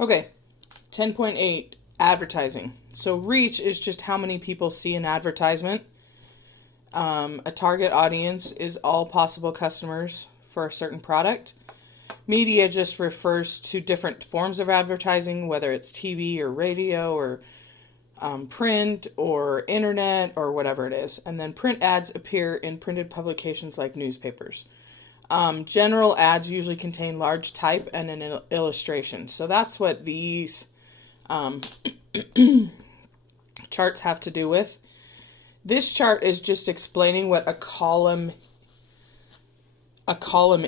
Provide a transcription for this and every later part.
Okay, 10.8, advertising. So reach is just how many people see an advertisement. A target audience is all possible customers for a certain product. Media just refers to different forms of advertising, whether it's TV or radio or print or internet or whatever it is. And then print ads appear in printed publications like newspapers. General ads usually contain large type and an illustration. So that's what these charts have to do with. This chart is just explaining what a column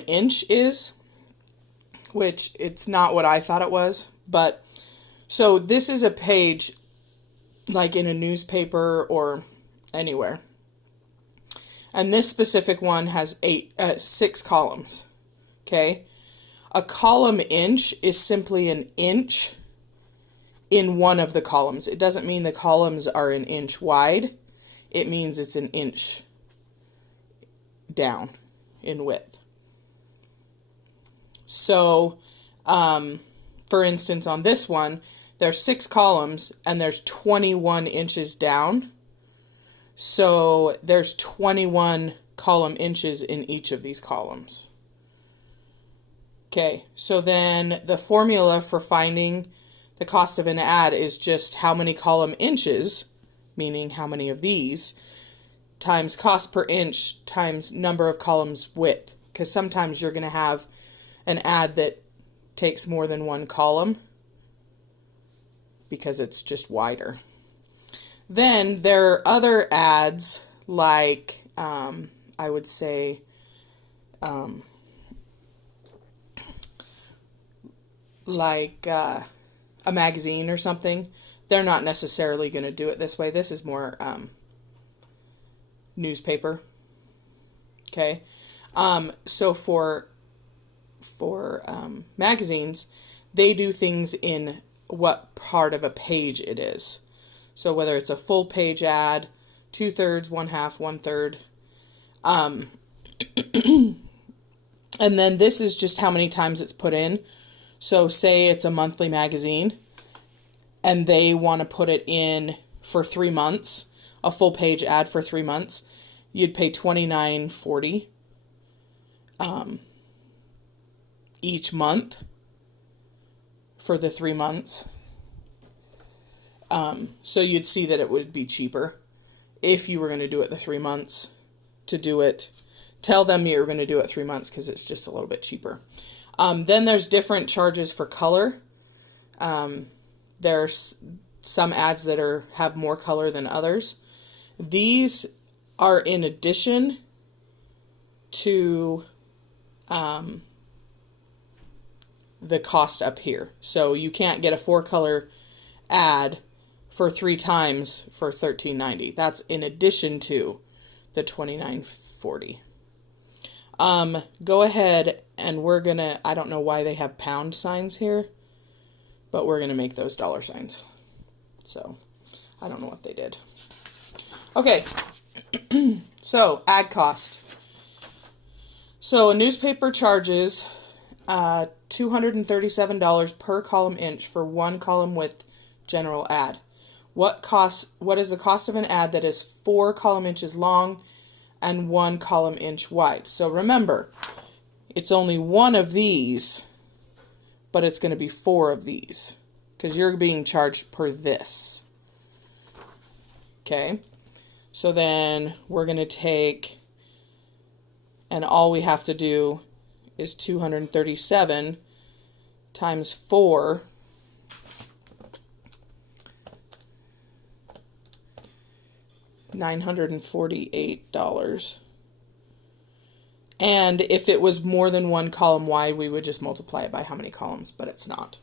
inch is, which it's not what I thought it was. But so this is a page like in a newspaper or anywhere. And this specific one has 6 columns. Okay. A column inch is simply an inch in one of the columns. It doesn't mean the columns are an inch wide. It means it's an inch down in width. So, for instance, on this one, there's 6 columns and there's 21 inches down. So there's 21 column inches in each of these columns. Okay, so then the formula for finding the cost of an ad is just how many column inches, meaning how many of these, times cost per inch times number of columns width. Because sometimes you're going to have an ad that takes more than one column because it's just wider. Then there are other ads like, I would say, a magazine or something. They're not necessarily going to do it this way. This is more newspaper. Okay. So for magazines, they do things in what part of a page it is. So whether it's a full page ad, 2/3, 1/2, 1/3. And then this is just how many times it's put in. So say it's a monthly magazine and they want to put it in for 3 months, a full page ad for 3 months, you'd pay $29.40 each month for the 3 months. So you'd see that it would be cheaper if you were going to do it the 3 months to do it. Tell them you're going to do it 3 months because it's just a little bit cheaper. Then there's different charges for color. There's some ads that have more color than others. These are in addition to the cost up here. So you can't get a 4-color ad for 3 times for $13.90. That's in addition to the $29.40. Go ahead and we're gonna, I don't know why they have pound signs here, but we're gonna make those dollar signs. So I don't know what they did. Okay. So ad cost. So a newspaper charges $237 per column inch for 1 column width general ad. What is the cost of an ad that is 4 column inches long and 1 column inch wide? So remember, it's only one of these, but it's going to be 4 of these because you're being charged per this. Okay, so then we're going to take, and all we have to do is 237 times 4. $948. And if it was more than 1 column wide, we would just multiply it by how many columns, but it's not.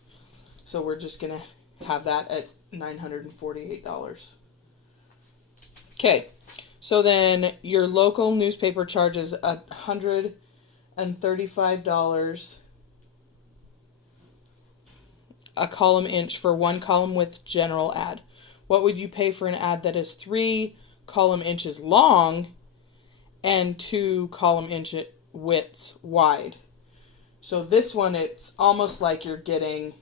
So we're just going to have that at $948. Okay, so then your local newspaper charges $135 a column inch for 1 column width general ad. What would you pay for an ad that is 3 column inches long and 2 column inch widths wide? So this one, it's almost like you're getting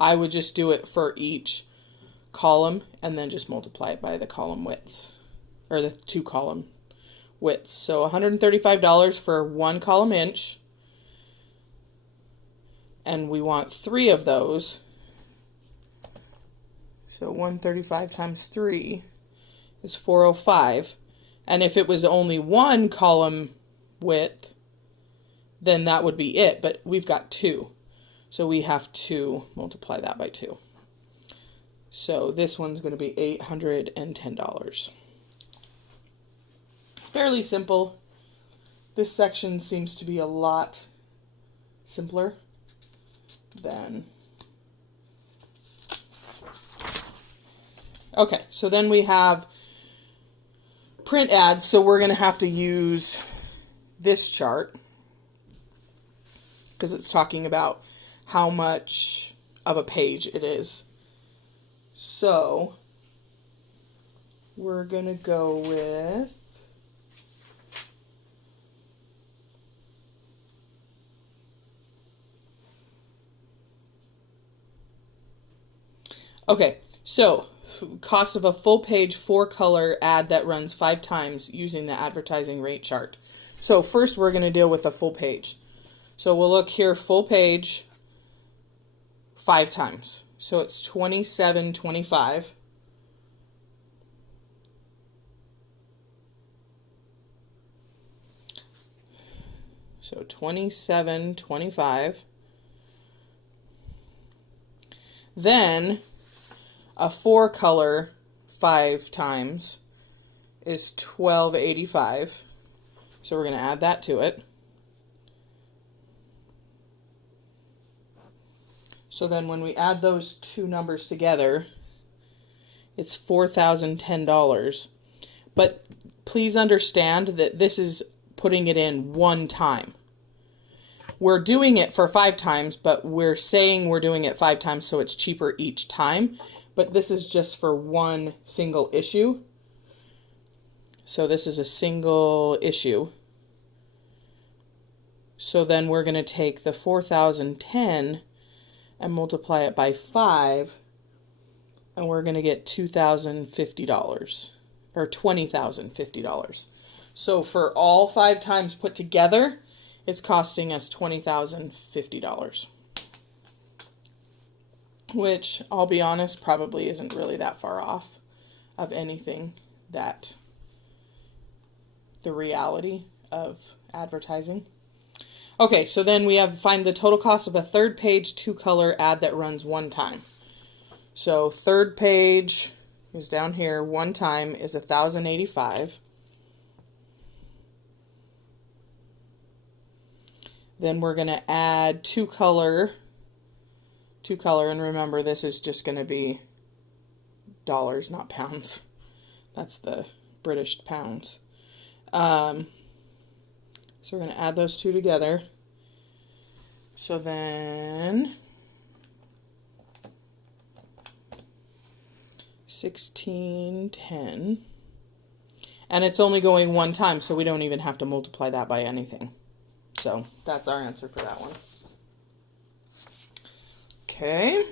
I would just do it for each column and then just multiply it by the column widths, or the 2 column widths. So $135 for 1 column inch, and we want 3 of those. So 135 times 3 is 405. And if it was only 1 column width, then that would be it. But we've got 2. So we have to multiply that by 2. So this one's going to be $810. Fairly simple. This section seems to be a lot simpler than... Okay, so then we have print ads. So we're going to have to use this chart because it's talking about how much of a page it is. So we're going to go with okay, so cost of a full page 4-color ad that runs 5 times using the advertising rate chart. So first we're going to deal with a full page. So we'll look here, full page 5 times. So it's $27.25. So $27.25. Then a 4-color 5 times is $12.85. So we're going to add that to it. So then when we add those 2 numbers together, it's $4,010. But please understand that this is putting it in 1 time. We're doing it for 5 times, but we're saying we're doing it 5 times so it's cheaper each time. But this is just for 1 single issue. So this is a single issue. So then we're going to take the 4,010 and multiply it by 5, and we're going to get $2,050 or $20,050. So for all 5 times put together, it's costing us $20,050. Which, I'll be honest, probably isn't really that far off of anything that the reality of advertising. Okay, so then we have find the total cost of a 3rd page 2-color ad that runs 1 time. So 3rd page is down here, 1 time is $1,085. Then we're going to add 2-color, and remember this is just going to be dollars, not pounds. That's the British pounds. So we're going to add those 2 together. So then 1610. And it's only going 1 time, so we don't even have to multiply that by anything. So that's our answer for that one. Okay.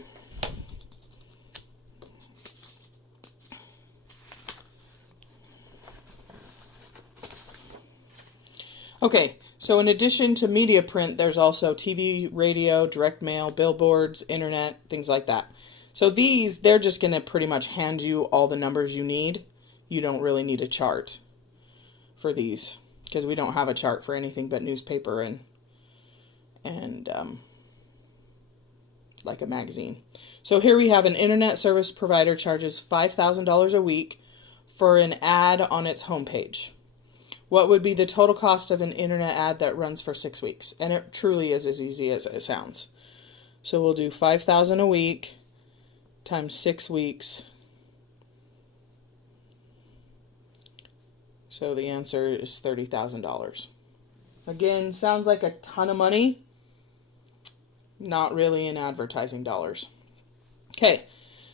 Okay, so in addition to media print, there's also TV, radio, direct mail, billboards, internet, things like that. So these, they're just going to pretty much hand you all the numbers you need. You don't really need a chart for these because we don't have a chart for anything but newspaper and like a magazine. So here we have an internet service provider charges $5,000 a week for an ad on its homepage. What would be the total cost of an internet ad that runs for 6 weeks? And it truly is as easy as it sounds. So we'll do $5,000 a week times 6 weeks. So the answer is $30,000. Again, sounds like a ton of money. Not really in advertising dollars. Okay,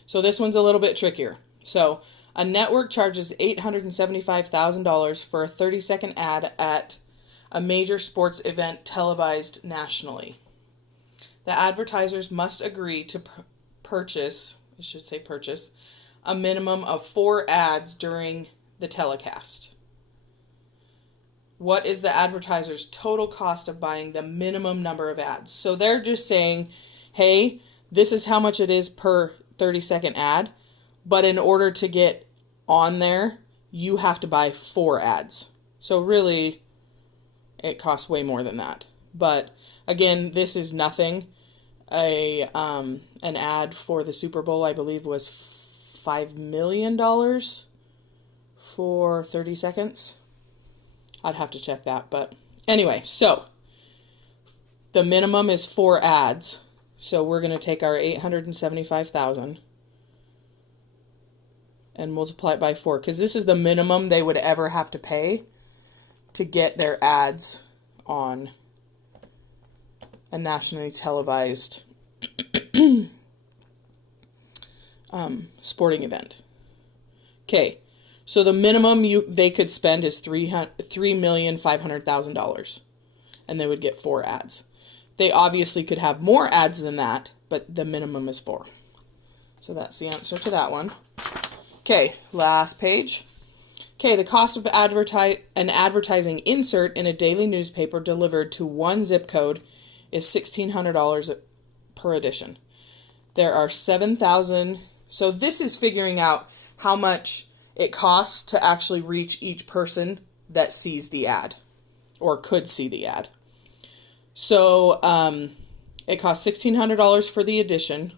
so this one's a little bit trickier. So a network charges $875,000 for a 30-second ad at a major sports event televised nationally. The advertisers must agree to purchase, a minimum of 4 ads during the telecast. What is the advertiser's total cost of buying the minimum number of ads? So they're just saying, hey, this is how much it is per 30-second ad, but in order to get on there, you have to buy 4 ads. So really, it costs way more than that. But again, this is nothing. An ad for the Super Bowl, I believe, was $5 million for 30 seconds. I'd have to check that, but anyway, so the minimum is 4 ads. So we're going to take our 875,000 and multiply it by 4, because this is the minimum they would ever have to pay to get their ads on a nationally televised sporting event. Okay, so the minimum they could spend is $3,500,000, and they would get 4 ads. They obviously could have more ads than that, but the minimum is 4. So that's the answer to that one. Okay, last page. Okay, the cost of an advertising insert in a daily newspaper delivered to one zip code is $1,600 per edition. There are 7,000. So this is figuring out how much it costs to actually reach each person that sees the ad or could see the ad. So it costs $1,600 for the edition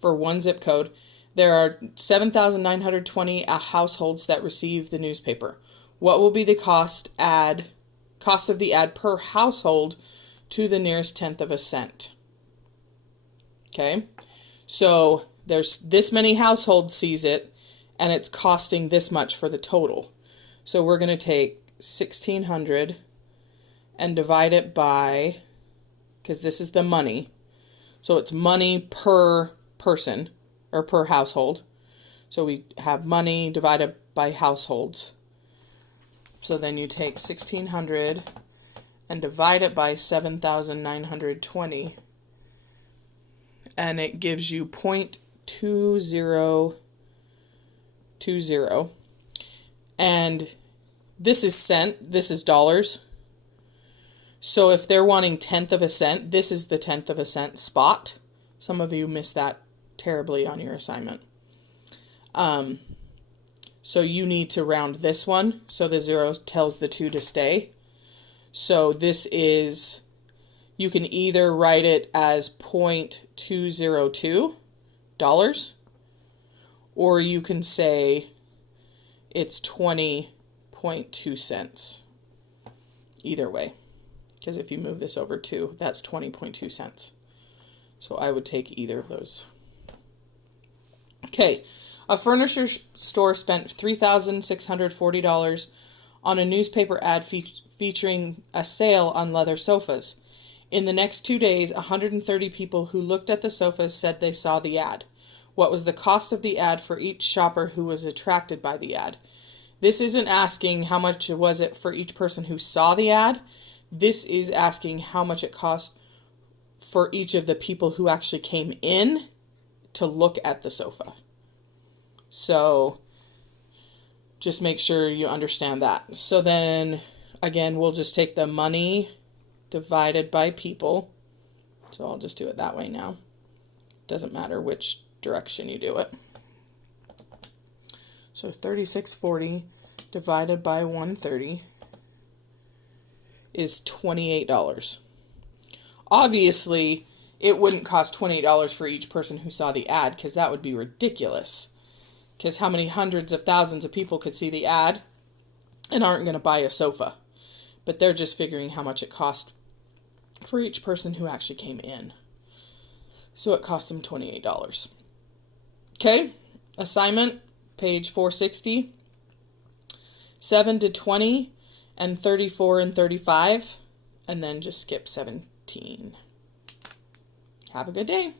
for one zip code. There are 7,920 households that receive the newspaper. What will be the cost of the ad per household to the nearest tenth of a cent? Okay, so there's this many households sees it, and it's costing this much for the total. So we're going to take 1,600 and divide it by, because this is the money, so it's money per person or per household. So we have money divided by households. So then you take 1,600 and divide it by 7,920, and it gives you 0.2020. And this is cent, this is dollars. So if they're wanting tenth of a cent, this is the tenth of a cent spot. Some of you missed that terribly on your assignment. So you need to round this one, so the 0 tells the 2 to stay. So this is, you can either write it as $0.202, or you can say it's 20.2 cents. Either way, because if you move this over 2, that's 20.2 cents. So I would take either of those. Okay, a furniture store spent $3,640 on a newspaper ad featuring a sale on leather sofas. In the next 2 days, 130 people who looked at the sofas said they saw the ad. What was the cost of the ad for each shopper who was attracted by the ad? This isn't asking how much was it for each person who saw the ad. This is asking how much it cost for each of the people who actually came in to look at the sofa. So just make sure you understand that. So then again, we'll just take the money divided by people. So I'll just do it that way now. Doesn't matter which direction you do it. So 3640 divided by 130 is $28. Obviously, it wouldn't cost $28 for each person who saw the ad, because that would be ridiculous. Because how many hundreds of thousands of people could see the ad and aren't going to buy a sofa? But they're just figuring how much it cost for each person who actually came in. So it cost them $28. Okay, assignment, page 460. 7 to 20 and 34 and 35, and then just skip 17. Have a good day.